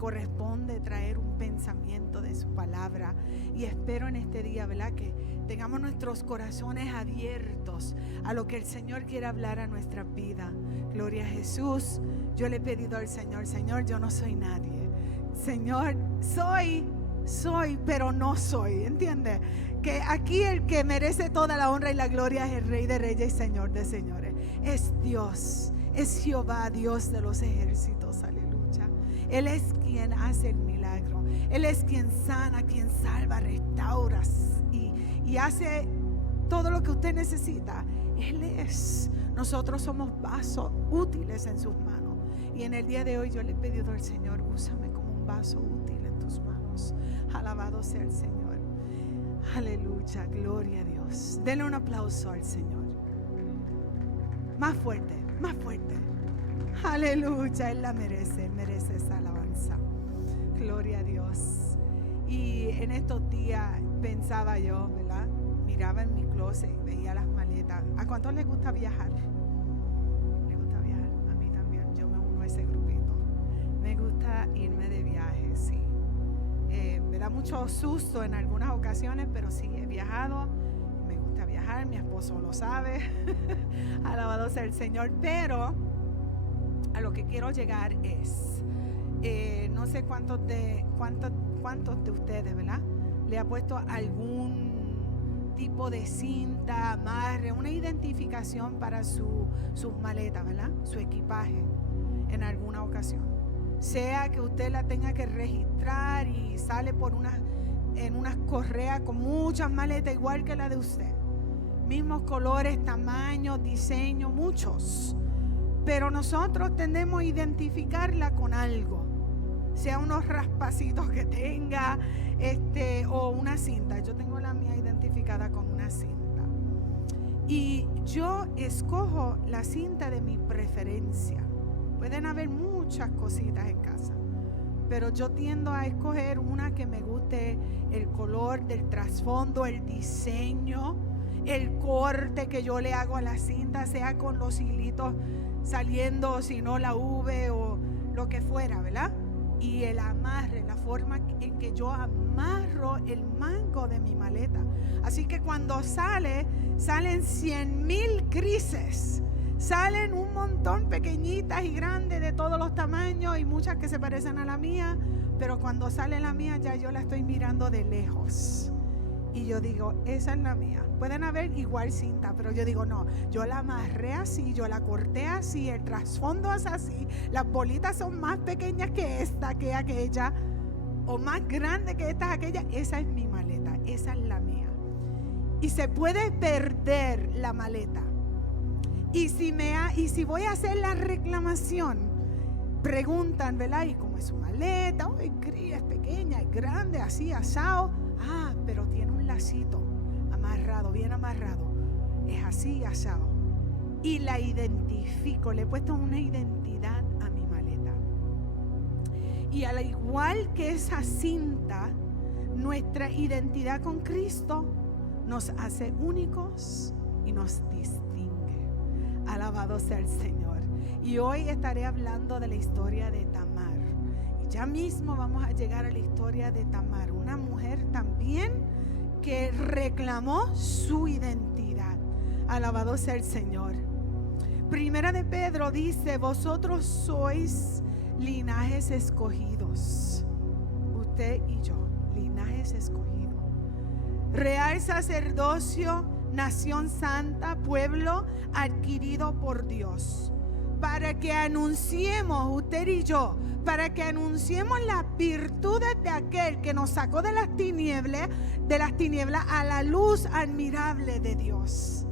corresponde traer un pensamiento de su palabra. Y espero en este día, ¿verdad?, que tengamos nuestros corazones abiertos a lo que el Señor quiere hablar a nuestra vida. Gloria a Jesús. Yo le he pedido al Señor: Señor, yo no soy nadie. Señor, soy, pero no soy. ¿Entiende? Que aquí el que merece toda la honra y la gloria es el Rey de Reyes y Señor de Señores. Es Dios, es Jehová, Dios de los ejércitos. Aleluya. Él es quien hace el milagro. Él es quien sana, quien salva, restaura y hace todo lo que usted necesita. Él es. Nosotros somos vasos útiles en sus manos. Y en el día de hoy yo le he pedido al Señor: úsame como un vaso útil en tus manos. Alabado sea el Señor. Aleluya, gloria a Dios. Denle un aplauso al Señor. Más fuerte, más fuerte. Aleluya, Él la merece, Él merece esa alabanza. Gloria a Dios. Y en estos días pensaba yo, ¿verdad? Miraba en mi closet y veía las maletas. ¿A cuántos les gusta viajar? ¿Les gusta viajar? A mí también, yo me uno a ese grupito. Me gusta irme de viaje, sí. Me da mucho susto en algunas ocasiones, pero sí, he viajado. Me gusta viajar, mi esposo lo sabe. Alabado sea el Señor. Pero a lo que quiero llegar es, no sé cuántos de ustedes, ¿verdad?, le ha puesto algún tipo de cinta, amarre, una identificación para sus maletas, ¿verdad?, su equipaje en alguna ocasión. Sea que usted la tenga que registrar y sale en unas correas con muchas maletas igual que la de usted. Mismos colores, tamaños, diseños, muchos. Pero nosotros tendemos a identificarla con algo. Sea unos raspacitos que tenga, o una cinta. Yo tengo la mía identificada con una cinta. Y yo escojo la cinta de mi preferencia. Pueden haber muchas cositas en casa, pero yo tiendo a escoger una que me guste el color del trasfondo, el diseño, el corte que yo le hago a la cinta, sea con los hilitos saliendo, o si no la V o lo que fuera, ¿verdad? Y el amarre, la forma en que yo amarro el mango de mi maleta. Así que cuando salen 100,000 crises. Salen un montón, pequeñitas y grandes, de todos los tamaños, y muchas que se parecen a la mía. Pero cuando sale la mía, ya yo la estoy mirando de lejos y yo digo: esa es la mía. Pueden haber igual cinta, pero yo digo: no, yo la amarré así, yo la corté así, el trasfondo es así, las bolitas son más pequeñas que esta, que aquella, o más grande que esta, aquella. Esa es mi maleta, esa es la mía. Y se puede perder la maleta. Y si voy a hacer la reclamación, preguntan, ¿verdad? ¿Y cómo es su maleta? Oh, es pequeña, es grande, así, asado. Ah, pero tiene un lacito amarrado, bien amarrado. Es así, asado. Y la identifico, le he puesto una identidad a mi maleta. Y al igual que esa cinta, nuestra identidad con Cristo nos hace únicos y nos distingue. Alabado sea el Señor. Y hoy estaré hablando de la historia de Tamar. Y ya mismo vamos a llegar a la historia de Tamar, una mujer también que reclamó su identidad. Alabado sea el Señor. Primera de Pedro dice: vosotros sois linajes escogidos. Usted y yo, linajes escogidos. Real sacerdocio, nación santa, pueblo adquirido por Dios, para que anunciemos, usted y yo, para que anunciemos las virtudes de aquel que nos sacó de las tinieblas a la luz admirable de Dios.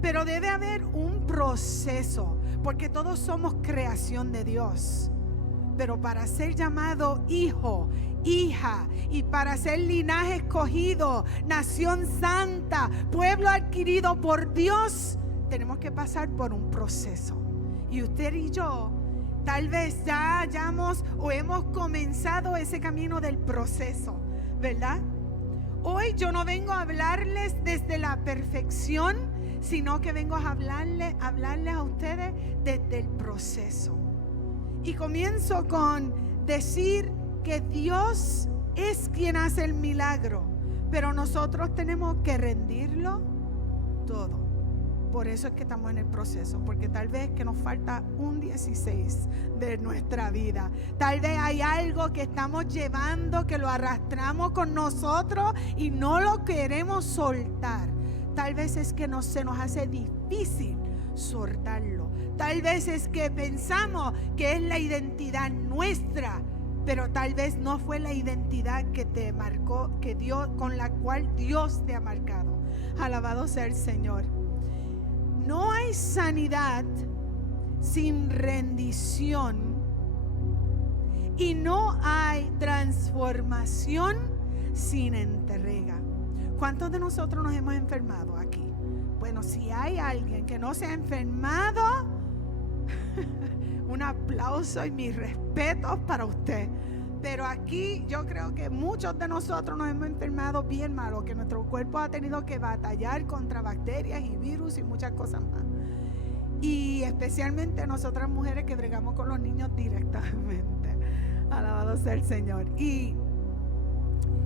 Pero debe haber un proceso, porque todos somos creación de Dios. Pero para ser llamado hijo, hija, y para ser linaje escogido, nación santa, pueblo adquirido por Dios, tenemos que pasar por un proceso. Y usted y yo tal vez ya hemos comenzado ese camino del proceso, ¿verdad? Hoy yo no vengo a hablarles desde la perfección, sino que vengo a hablarles a ustedes desde el proceso. Y comienzo con decir que Dios es quien hace el milagro, pero nosotros tenemos que rendirlo todo. Por eso es que estamos en el proceso, porque tal vez que nos falta un 16 de nuestra vida. Tal vez hay algo que estamos llevando, que lo arrastramos con nosotros y no lo queremos soltar. Tal vez es que se nos hace difícil soltarlo. Tal vez es que pensamos que es la identidad nuestra, pero tal vez no fue la identidad que te marcó, que Dios, con la cual Dios te ha marcado. Alabado sea el Señor. No hay sanidad sin rendición y no hay transformación sin entrega. ¿Cuántos de nosotros nos hemos enfermado aquí? Bueno, si hay alguien que no se ha enfermado, un aplauso y mis respetos para usted. Pero aquí yo creo que muchos de nosotros nos hemos enfermado bien malo, que nuestro cuerpo ha tenido que batallar contra bacterias y virus y muchas cosas más. Y especialmente nosotras mujeres que bregamos con los niños directamente. Alabado sea el Señor. Y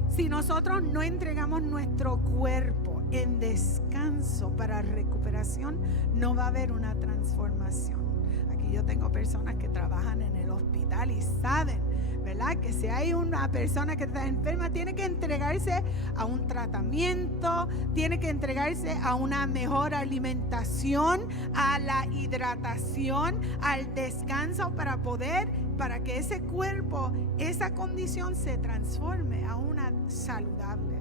si nosotros no entregamos nuestro cuerpo en descanso para recuperación, no va a haber una transformación. Aquí yo tengo personas que trabajan en el hospital y saben, ¿verdad?, que si hay una persona que está enferma, tiene que entregarse a un tratamiento, tiene que entregarse a una mejor alimentación, a la hidratación, al descanso para que ese cuerpo, esa condición se transforme a una saludable.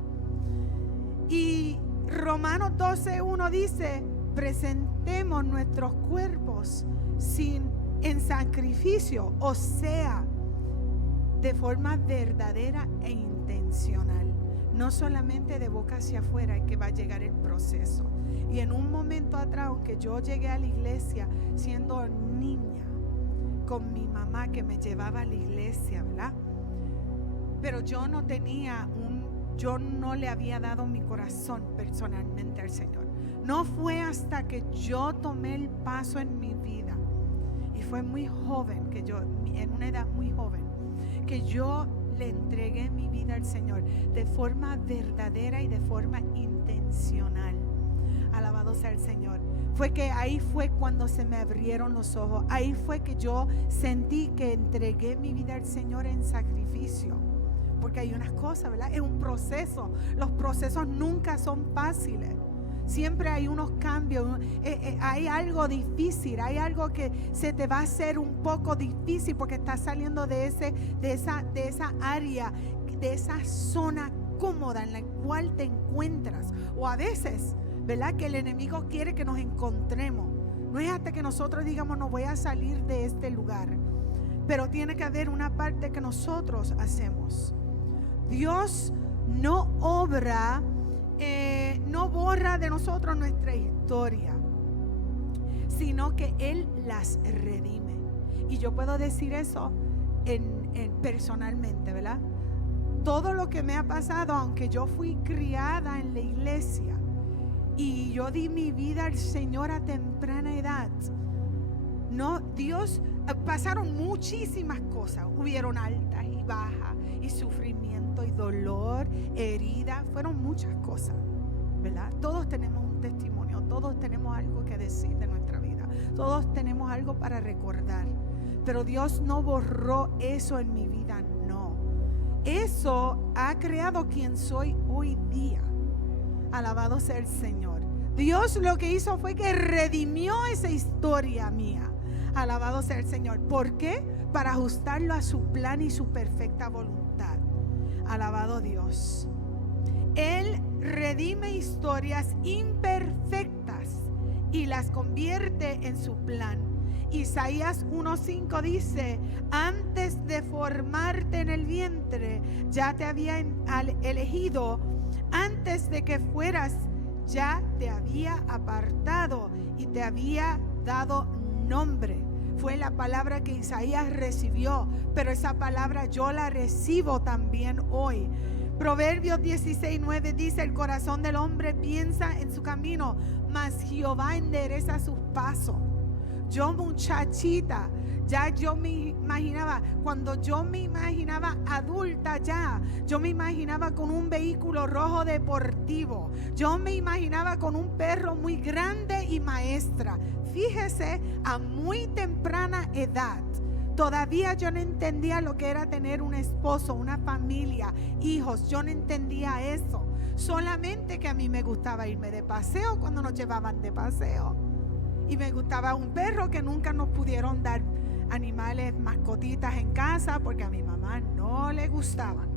Y Romanos 12:1 dice: presentemos nuestros cuerpos en sacrificio, o sea, de forma verdadera e intencional, no solamente de boca hacia afuera, que va a llegar el proceso. Y en un momento atrás, aunque yo llegué a la iglesia siendo niña, con mi mamá que me llevaba a la iglesia, ¿verdad? Pero yo no le había dado mi corazón personalmente al Señor. No fue hasta que yo tomé el paso en mi vida, y fue muy joven, en una edad muy joven, que yo le entregué mi vida al Señor de forma verdadera y de forma intencional. Alabado sea el Señor. Ahí fue cuando se me abrieron los ojos. Ahí fue que yo sentí que entregué mi vida al Señor en sacrificio. Porque hay unas cosas, ¿verdad? Es un proceso. Los procesos nunca son fáciles. Siempre hay unos cambios, hay algo difícil, hay algo que se te va a hacer un poco difícil porque estás saliendo de esa área, de esa zona cómoda en la cual te encuentras. O a veces, ¿verdad?, que el enemigo quiere que nos encontremos. No es hasta que nosotros digamos: no voy a salir de este lugar. Pero tiene que haber una parte que nosotros hacemos. Dios no obra, no borra de nosotros nuestra historia, sino que Él las redime. Y yo puedo decir eso personalmente, ¿verdad? Todo lo que me ha pasado, aunque yo fui criada en la iglesia y yo di mi vida al Señor a temprana edad, pasaron muchísimas cosas. Hubieron altas y bajas, y sufrimiento y dolor, herida, fueron muchas cosas, ¿verdad? Todos tenemos un testimonio, todos tenemos algo que decir de nuestra vida, todos tenemos algo para recordar. Pero Dios no borró eso en mi vida, no. Eso ha creado quien soy hoy día. Alabado sea el Señor. Dios lo que hizo fue que redimió esa historia mía. Alabado sea el Señor. ¿Por qué? Para ajustarlo a su plan y su perfecta voluntad. Alabado Dios. Él redime historias imperfectas y las convierte en su plan. Isaías 1:5 dice: antes de formarte en el vientre, ya te había elegido. Antes de que fueras, ya te había apartado y te había dado nombre. Fue la palabra que Isaías recibió, pero esa palabra yo la recibo también hoy. Proverbios 16:9 dice: el corazón del hombre piensa en su camino, mas Jehová endereza sus pasos. yo muchachita, ya yo me imaginaba, cuando yo me imaginaba adulta ya, yo me imaginaba con un vehículo rojo deportivo, yo me imaginaba con un perro muy grande y maestra. Fíjese, a muy temprana edad, todavía yo no entendía lo que era tener un esposo, una familia, hijos. Yo no entendía eso. Solamente que a mí me gustaba irme de paseo cuando nos llevaban de paseo. Y me gustaba un perro, que nunca nos pudieron dar animales, mascotitas en casa, porque a mi mamá no le gustaban.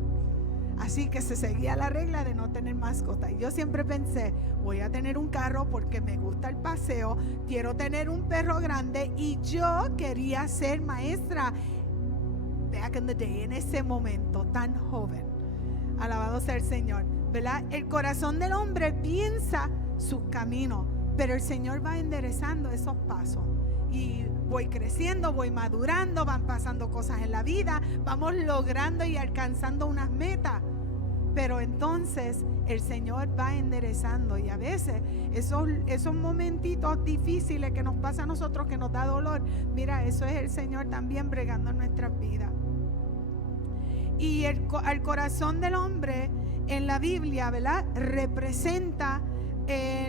Así que se seguía la regla de no tener mascota. Y yo siempre pensé, voy a tener un carro porque me gusta el paseo, quiero tener un perro grande, y yo quería ser maestra back in the day, en ese momento tan joven. Alabado sea el Señor, ¿verdad? El corazón del hombre piensa su camino, pero el Señor va enderezando esos pasos. Y voy creciendo, voy madurando, van pasando cosas en la vida, vamos logrando y alcanzando unas metas. Pero entonces el Señor va enderezando, y a veces esos momentitos difíciles que nos pasa a nosotros, que nos da dolor, mira, eso es el Señor también bregando en nuestras vidas. Y al corazón del hombre en la Biblia, ¿verdad?, representa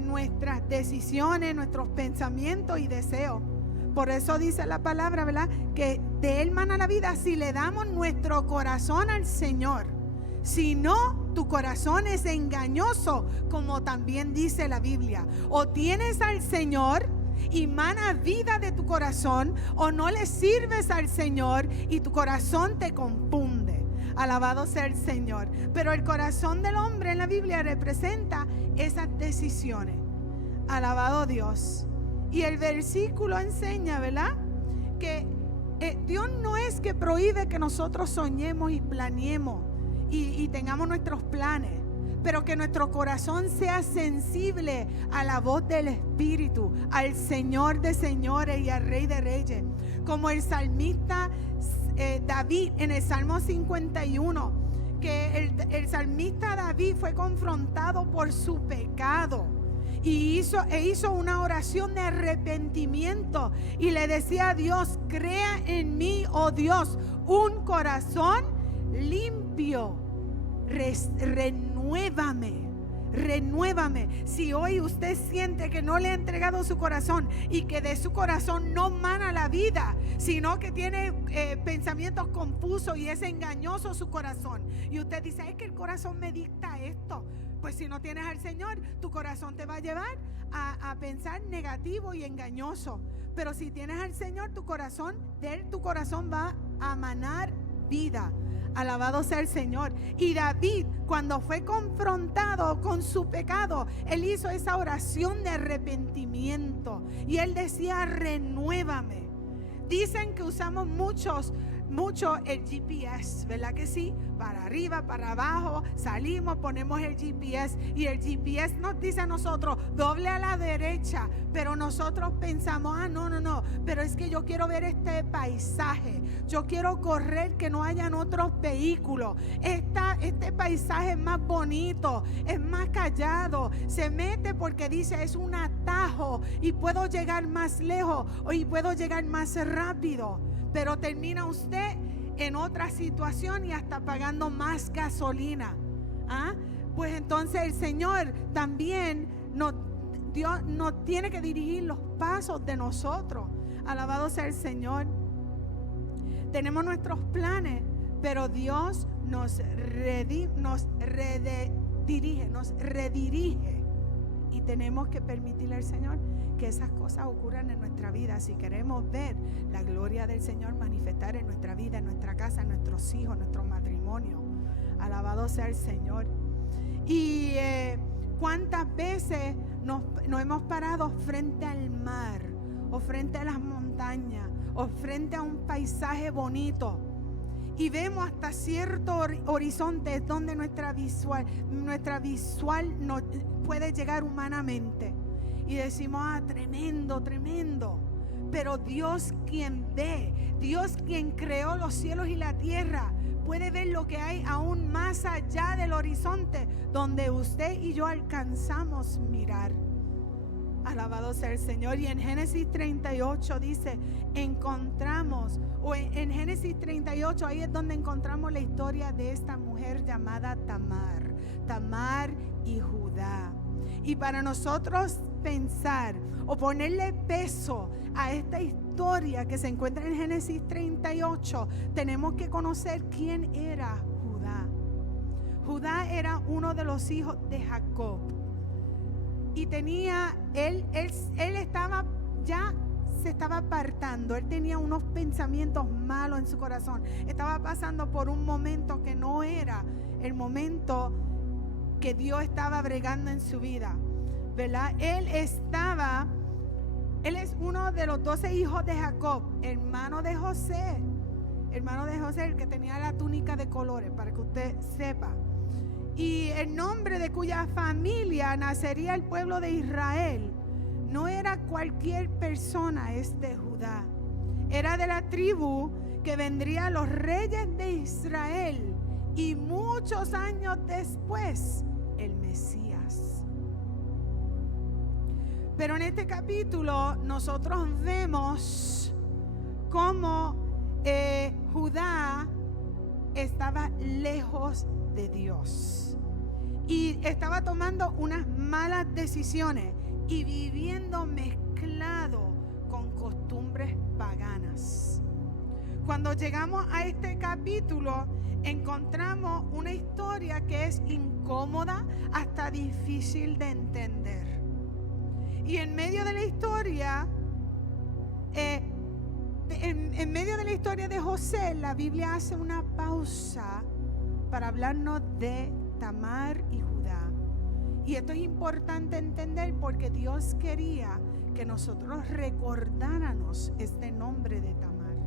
nuestras decisiones, nuestros pensamientos y deseos. Por eso dice la palabra, ¿verdad?, que de Él mana la vida si le damos nuestro corazón al Señor. Si no, tu corazón es engañoso, como también dice la Biblia. O tienes al Señor y mana vida de tu corazón, o no le sirves al Señor y tu corazón te confunde. Alabado sea el Señor. Pero el corazón del hombre en la Biblia representa esas decisiones. Alabado Dios. Y el versículo enseña, ¿verdad?, que Dios no es que prohíbe que nosotros soñemos y planeemos y tengamos nuestros planes, pero que nuestro corazón sea sensible a la voz del Espíritu, al Señor de señores y al Rey de reyes. Como el salmista David en el Salmo 51, que el salmista David fue confrontado por su pecado y hizo una oración de arrepentimiento y le decía a Dios: crea en mí, oh Dios, un corazón limpio, renuévame. Si hoy usted siente que no le ha entregado su corazón y que de su corazón no mana la vida, sino que tiene pensamientos confusos y es engañoso su corazón, y usted dice: es que el corazón me dicta esto. Pues si no tienes al Señor, tu corazón te va a llevar a pensar negativo y engañoso. Pero si tienes al Señor, tu corazón va a manar vida. Alabado sea el Señor. Y David, cuando fue confrontado con su pecado, él hizo esa oración de arrepentimiento y él decía: renuévame. Dicen que usamos mucho el GPS, ¿verdad que sí? Para arriba, para abajo, salimos, ponemos el GPS y el GPS nos dice a nosotros: doble a la derecha, pero nosotros pensamos: no, pero es que yo quiero ver este paisaje, yo quiero correr, que no hayan otros vehículos, este paisaje es más bonito, es más callado, se mete porque dice: es un atajo y puedo llegar más lejos y puedo llegar más rápido. Pero termina usted en otra situación y hasta pagando más gasolina. Pues entonces el Señor también Dios nos tiene que dirigir los pasos de nosotros. Alabado sea el Señor. Tenemos nuestros planes, pero Dios nos redirige. Y tenemos que permitirle al Señor que esas cosas ocurran en nuestra vida. Si queremos ver la gloria del Señor manifestar en nuestra vida, en nuestra casa, en nuestros hijos, en nuestro matrimonio. Alabado sea el Señor. Y cuántas veces nos hemos parado frente al mar, o frente a las montañas, o frente a un paisaje bonito, y vemos hasta cierto horizonte donde nuestra visual no puede llegar humanamente, y decimos: tremendo. Pero Dios quien ve, Dios quien creó los cielos y la tierra, puede ver lo que hay aún más allá del horizonte, donde usted y yo alcanzamos mirar. Alabado sea el Señor. Y en Génesis 38 dice, encontramos, o en Génesis 38, ahí es donde encontramos la historia de esta mujer llamada Tamar y Judá. Y para nosotros pensar o ponerle peso a esta historia que se encuentra en Génesis 38, tenemos que conocer quién era Judá. Judá era uno de los hijos de Jacob. Y él estaba ya, se estaba apartando. Él tenía unos pensamientos malos en su corazón. Estaba pasando por un momento que no era el momento que Dios estaba bregando en su vida, ¿verdad? Él es uno de los 12 hijos de Jacob, hermano de José, el que tenía la túnica de colores, para que usted sepa. Y el nombre de cuya familia nacería el pueblo de Israel no era cualquier persona, es de Judá. Era de la tribu que vendría los reyes de Israel y muchos años después el Mesías. Pero en este capítulo nosotros vemos cómo Judá estaba lejos de Dios y estaba tomando unas malas decisiones y viviendo mezclado con costumbres paganas. Cuando llegamos a este capítulo, encontramos una historia que es incómoda hasta difícil de entender. Y en medio de la historia, en medio de la historia de José, la Biblia hace una pausa para hablarnos de Tamar y Judá. Y esto es importante entender porque Dios quería que nosotros recordáramos este nombre de Tamar.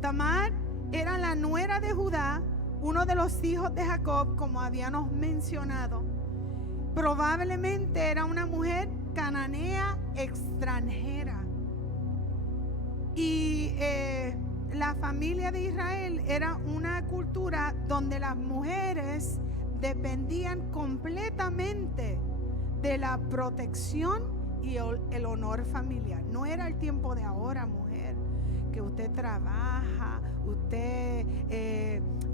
Tamar era la nuera de Judá, uno de los hijos de Jacob, como habíamos mencionado. Probablemente era una mujer cananea extranjera. Y la familia de Israel era una cultura donde las mujeres dependían completamente de la protección y el honor familiar. No era el tiempo de ahora, mujer, que usted trabaja, usted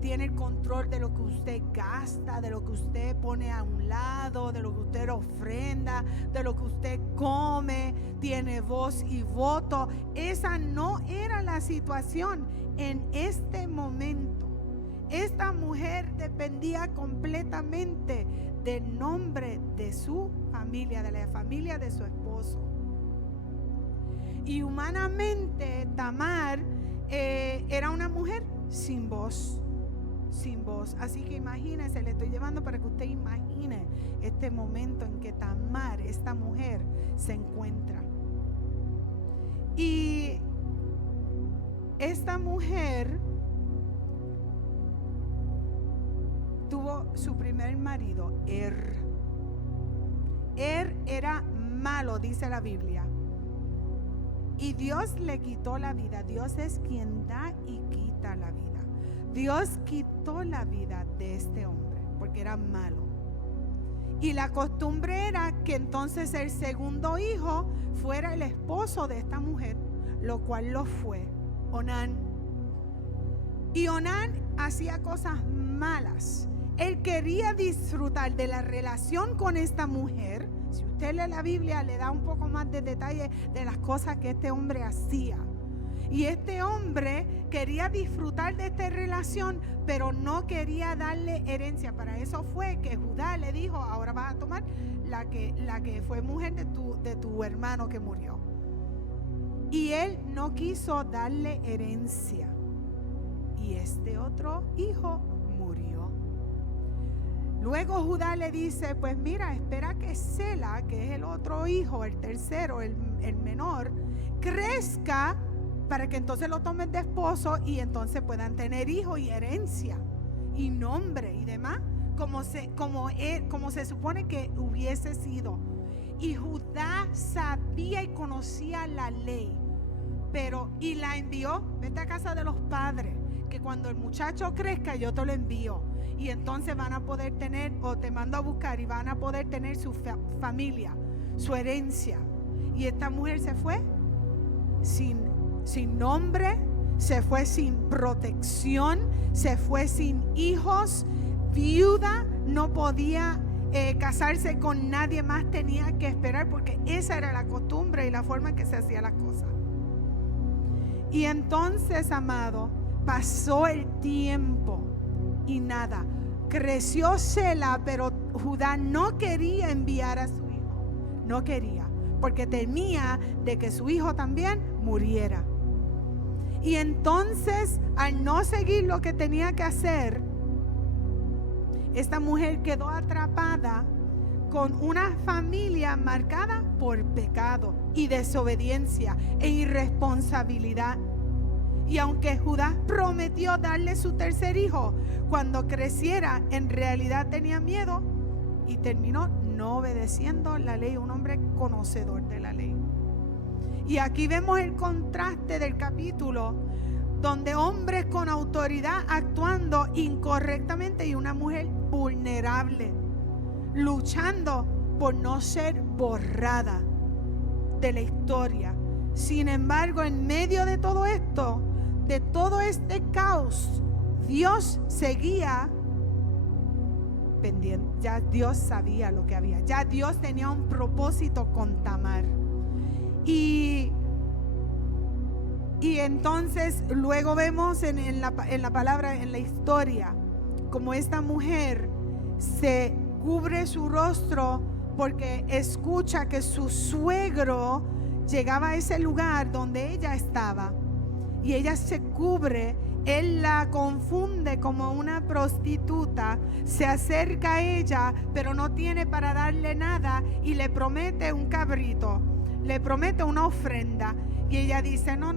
tiene el control de lo que usted gasta, de lo que usted pone a un lado, de lo que usted ofrenda, de lo que usted come, tiene voz y voto. Esa no era la situación en este momento. Esta mujer dependía completamente del nombre de su familia, de la familia de su esposo. Y humanamente Tamar era una mujer sin voz. Así que imagínense, le estoy llevando para que usted imagine este momento en que Tamar, esta mujer, se encuentra. Y esta mujer tuvo su primer marido, era malo, dice la Biblia. Y Dios le quitó la vida. Dios es quien da y quita la vida. Dios quitó la vida de este hombre porque era malo. Y la costumbre era que entonces el segundo hijo fuera el esposo de esta mujer, lo cual lo fue Onán. Y Onán hacía cosas malas. Él quería disfrutar de la relación con esta mujer. Si usted lee la Biblia, le da un poco más de detalle de las cosas que este hombre hacía. Y este hombre quería disfrutar de esta relación, pero no quería darle herencia. Para eso fue que Judá le dijo: ahora vas a tomar la que fue mujer de tu hermano que murió. Y él no quiso darle herencia. Y este otro hijo murió. Luego Judá le dice: pues mira, espera que Sela, que es el otro hijo, el tercero, el menor, crezca para que entonces lo tomen de esposo y entonces puedan tener hijos y herencia y nombre y demás, como se supone que hubiese sido. Y Judá sabía y conocía la ley, y la envió: vete a casa de los padres, que cuando el muchacho crezca yo te lo envío. Y entonces van a poder tener, o te mando a buscar y van a poder tener su familia, su herencia. Y esta mujer se fue sin nombre, se fue sin protección, se fue sin hijos, viuda, no podía casarse con nadie más, tenía que esperar porque esa era la costumbre y la forma en que se hacía la cosa. Y entonces, amado, pasó el tiempo y nada, creció Sela, pero Judá no quería enviar a su hijo, no quería, porque temía de que su hijo también muriera. Y entonces, al no seguir lo que tenía que hacer, esta mujer quedó atrapada con una familia marcada por pecado y desobediencia e irresponsabilidad. Y aunque Judá prometió darle su tercer hijo cuando creciera, en realidad tenía miedo y terminó no obedeciendo la ley, un hombre conocedor de la ley. Y aquí vemos el contraste del capítulo, donde hombres con autoridad actuando incorrectamente y una mujer vulnerable, luchando por no ser borrada de la historia. Sin embargo, en medio de todo esto, de todo este caos, Dios seguía pendiente. Ya Dios sabía lo que había. Ya Dios tenía un propósito con Tamar. Y entonces luego vemos en la palabra, en la historia, como esta mujer se cubre su rostro porque escucha que su suegro llegaba a ese lugar donde ella estaba. Y ella se cubre, él la confunde como una prostituta, se acerca a ella, pero no tiene para darle nada y le promete un cabrito, le promete una ofrenda. Y ella dice, no,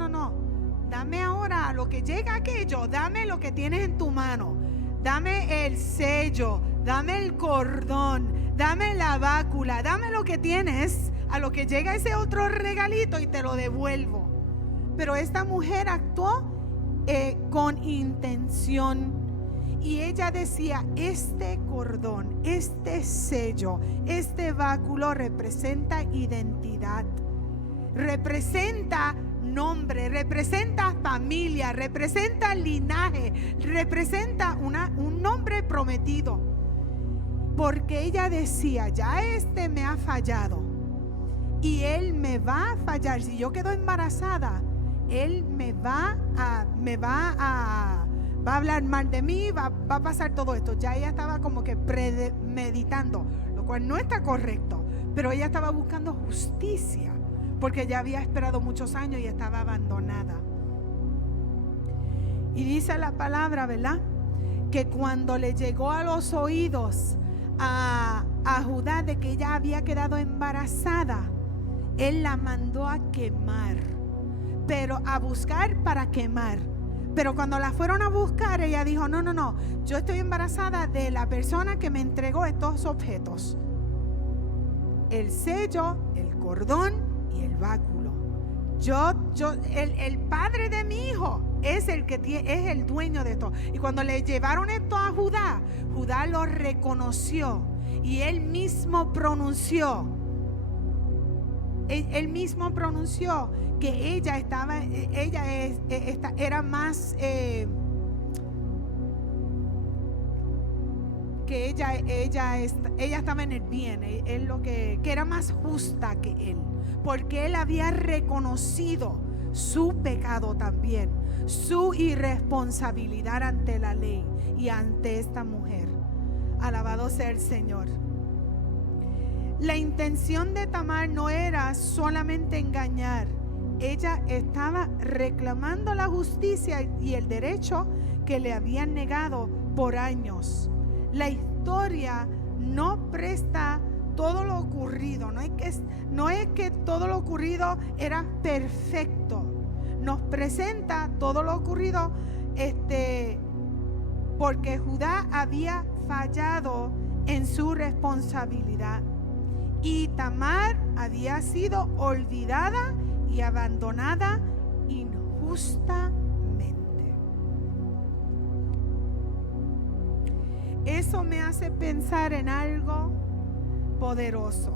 dame ahora lo que llega aquello, dame lo que tienes en tu mano, dame el sello, dame el cordón, dame la bácula, dame lo que tienes, a lo que llega ese otro regalito y te lo devuelvo. Pero esta mujer actuó con intención. Y ella decía, este cordón, este sello, este báculo representa identidad, representa nombre, representa familia, representa linaje, representa un nombre prometido. Porque ella decía, ya este me ha fallado y él me va a fallar. Si yo quedo embarazada, él va a hablar mal de mí, va a pasar todo esto. Ya ella estaba como que premeditando, lo cual no está correcto, pero ella estaba buscando justicia porque ya había esperado muchos años y estaba abandonada. Y dice la palabra, ¿verdad?, que cuando le llegó a los oídos a Judá de que ella había quedado embarazada, él la mandó a quemar, pero a buscar para quemar. Pero cuando la fueron a buscar, ella dijo, no, yo estoy embarazada de la persona que me entregó estos objetos: el sello, el cordón y el báculo. El padre de mi hijo es el que es el dueño de esto. Y cuando le llevaron esto a Judá, Judá lo reconoció y él mismo pronunció que ella era más que ella estaba en el bien, que era más justa que él, porque él había reconocido su pecado también, su irresponsabilidad ante la ley y ante esta mujer. Alabado sea el Señor. La intención de Tamar no era solamente engañar. Ella estaba reclamando la justicia y el derecho que le habían negado por años. La historia no presta todo lo ocurrido. No es que todo lo ocurrido era perfecto. Nos presenta todo lo ocurrido porque Judá había fallado en su responsabilidad. Y Tamar había sido olvidada y abandonada injustamente. Eso me hace pensar en algo poderoso,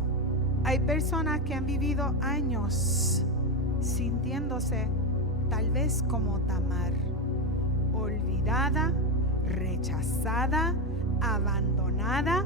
Hay personas que han vivido años sintiéndose tal vez como Tamar, olvidada, rechazada, abandonada,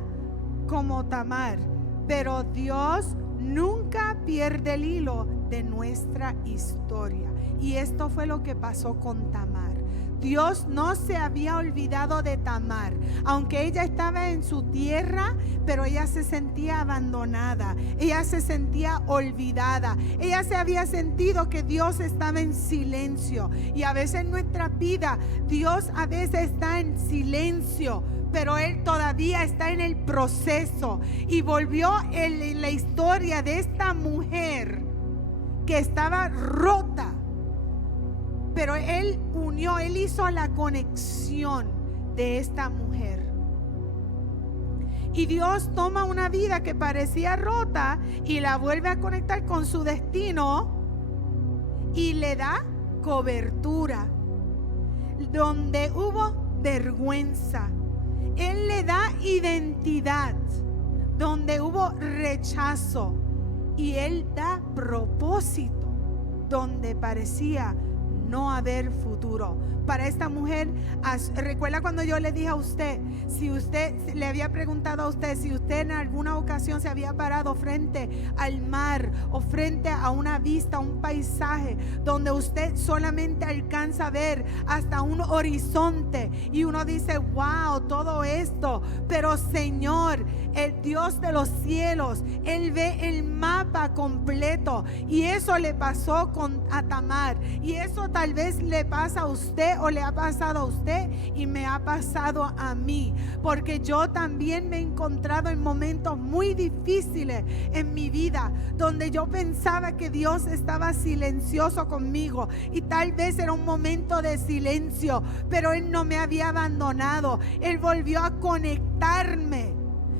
como Tamar. Pero Dios nunca pierde el hilo de nuestra historia. Y esto fue lo que pasó con Tamar. Dios no se había olvidado de Tamar, aunque ella estaba en su tierra, pero ella se sentía abandonada, ella se sentía olvidada, ella se había sentido que Dios estaba en silencio. Y a veces en nuestra vida, Dios a veces está en silencio, pero Él todavía está en el proceso. Y volvió en la historia de esta mujer que estaba rota, pero Él hizo la conexión de esta mujer. Y Dios toma una vida que parecía rota y la vuelve a conectar con su destino y le da cobertura. Donde hubo vergüenza, Él le da identidad. Donde hubo rechazo, y Él da propósito. Donde parecía no haber futuro. Para esta mujer, recuerda cuando yo le dije a usted, si usted le había preguntado a usted si usted en alguna ocasión se había parado frente al mar o frente a una vista, un paisaje donde usted solamente alcanza a ver hasta un horizonte y uno dice, wow, todo esto, pero Señor, el Dios de los cielos, Él ve el mapa completo. Y eso le pasó a Tamar, y eso tal vez le pasa a usted o le ha pasado a usted y me ha pasado a mí, porque yo también me he encontrado en momentos muy difíciles en mi vida donde yo pensaba que Dios estaba silencioso conmigo, y tal vez era un momento de silencio, pero Él no me había abandonado. Él volvió a conectarme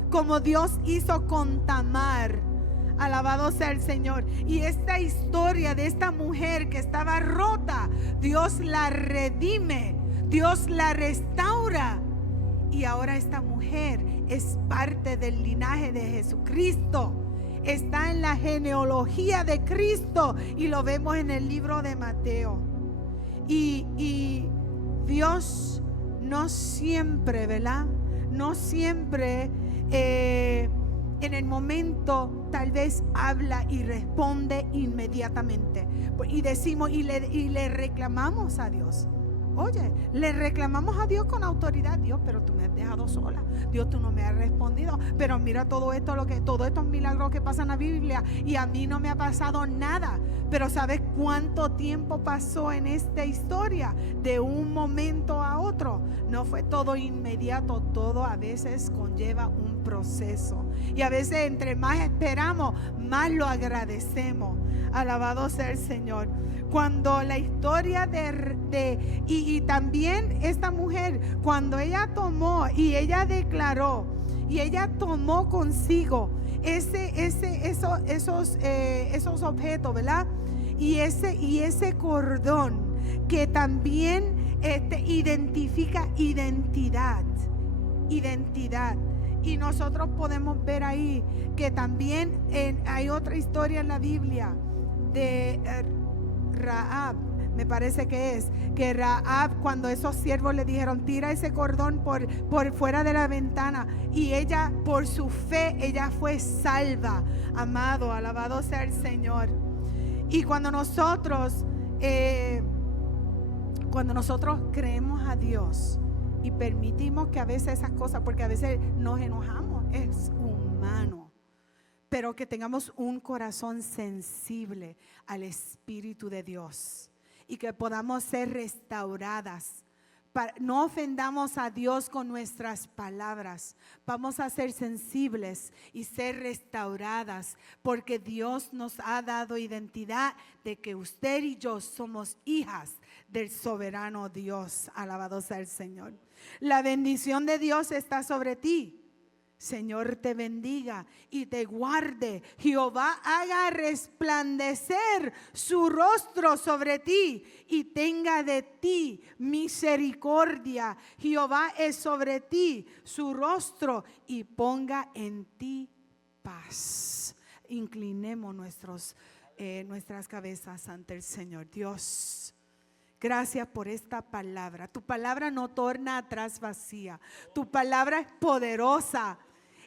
como Dios hizo con Tamar. Alabado sea el Señor. Y esta historia de esta mujer que estaba rota, Dios la redime, Dios la restaura. Y ahora esta mujer es parte del linaje de Jesucristo. Está en la genealogía de Cristo y lo vemos en el libro de Mateo. Y Dios no siempre, ¿verdad? No siempre en el momento tal vez habla y responde inmediatamente. Y decimos y le reclamamos a Dios. Oye, le reclamamos a Dios con autoridad. Dios, pero tú me has dejado sola. Dios, tú no me has respondido. Pero mira todo esto, todos estos milagros que pasan en la Biblia, y a mí no me ha pasado nada. Pero ¿sabes cuánto tiempo pasó en esta historia? De un momento a otro. No fue todo inmediato. Todo a veces conlleva un proceso. Y a veces entre más esperamos, más lo agradecemos. Alabado sea el Señor. Cuando la historia y también esta mujer, cuando ella tomó y ella declaró y ella tomó consigo esos objetos, ¿verdad? Y ese cordón que también identifica identidad. Y nosotros podemos ver ahí que también hay otra historia en la Biblia de Rahab, me parece que Rahab, cuando esos siervos le dijeron tira ese cordón por fuera de la ventana, y ella por su fe ella fue salva. Amado, alabado sea el Señor. Y cuando nosotros creemos a Dios y permitimos que a veces esas cosas, porque a veces nos enojamos, es humano, pero que tengamos un corazón sensible al Espíritu de Dios y que podamos ser restauradas. No ofendamos a Dios con nuestras palabras. Vamos a ser sensibles y ser restauradas, porque Dios nos ha dado identidad de que usted y yo somos hijas del soberano Dios. Alabado sea el Señor. La bendición de Dios está sobre ti. Señor te bendiga y te guarde. Jehová haga resplandecer su rostro sobre ti y tenga de ti misericordia. Jehová es sobre ti su rostro y ponga en ti paz. inclinemos nuestras cabezas ante el Señor. Dios, gracias por esta palabra. Tu palabra no torna atrás vacía. Tu palabra es poderosa.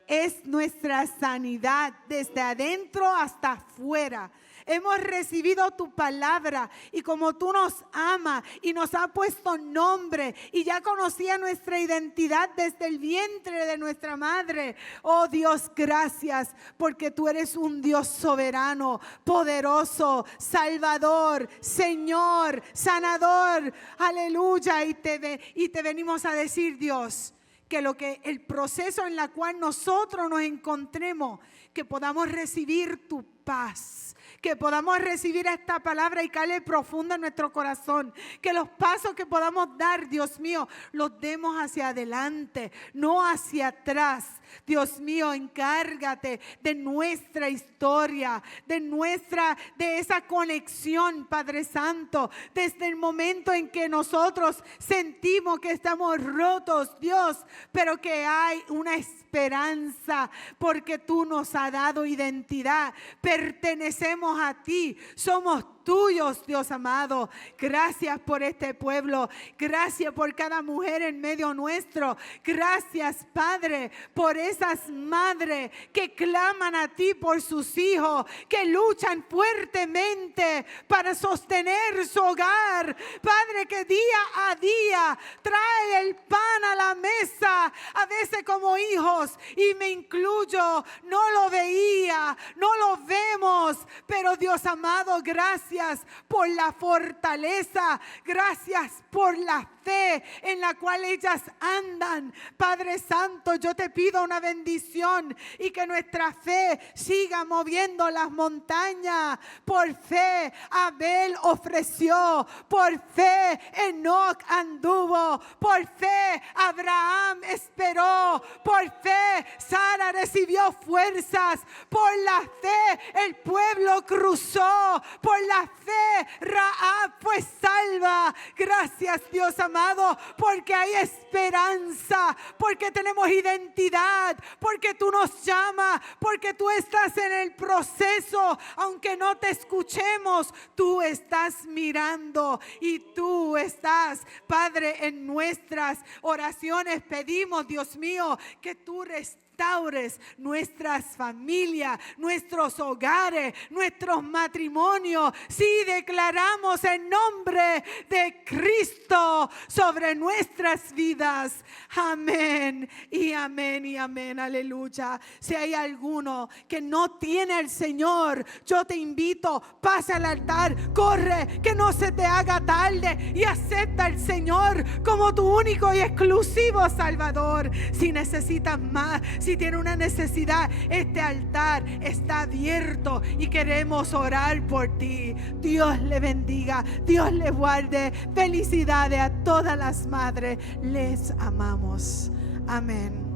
Es nuestra sanidad desde adentro hasta afuera. Hemos recibido tu palabra y como tú nos amas y nos has puesto nombre y ya conocía nuestra identidad desde el vientre de nuestra madre. Oh Dios, gracias porque tú eres un Dios soberano, poderoso, salvador, Señor, sanador. Aleluya. Y te venimos a decir, Dios, que el proceso en el cual nosotros nos encontremos, que podamos recibir tu paz, que podamos recibir esta palabra y cale profunda en nuestro corazón, que los pasos que podamos dar, Dios mío, los demos hacia adelante, no hacia atrás. Dios mío, encárgate de nuestra historia, de esa conexión, Padre Santo, desde el momento en que nosotros sentimos que estamos rotos, Dios, pero que hay una esperanza porque tú nos has dado identidad, pertenecemos a ti, somos tuyos, Dios amado. Gracias por este pueblo, gracias por cada mujer en medio nuestro, gracias, Padre, por esas madres que claman a ti por sus hijos, que luchan fuertemente para sostener su hogar, Padre, que día a día trae el pan a la mesa, a veces como hijos, y me incluyo, no lo veía, no lo vemos, pero Dios amado, gracias por la fortaleza, gracias por la fe en la cual ellas andan. Padre Santo, yo te pido una bendición y que nuestra fe siga moviendo las montañas. Por fe Abel ofreció, por fe Enoc anduvo, por fe Abraham esperó, por fe Sara recibió fuerzas, por la fe el pueblo cruzó, por la fe Rahab fue salva. Gracias, Dios amado, porque hay esperanza, porque tenemos identidad, porque tú nos llamas, porque tú estás en el proceso, aunque no te escuchemos, tú estás mirando y tú estás, Padre, en nuestras oraciones. Pedimos, Dios mío, que tú restaures nuestras familias, nuestros hogares, nuestros matrimonios. Sí, declaramos el nombre de Cristo sobre nuestras vidas. Amén y amén y amén. Aleluya. Si hay alguno que no tiene al Señor, yo te invito, pasa al altar, corre, que no se te haga tarde y acepta al Señor como tu único y exclusivo Salvador. Si necesitas más, si tiene una necesidad, este altar está abierto y queremos orar por ti. Dios le bendiga, Dios le guarde. Felicidades a todas las madres, les amamos. Amén.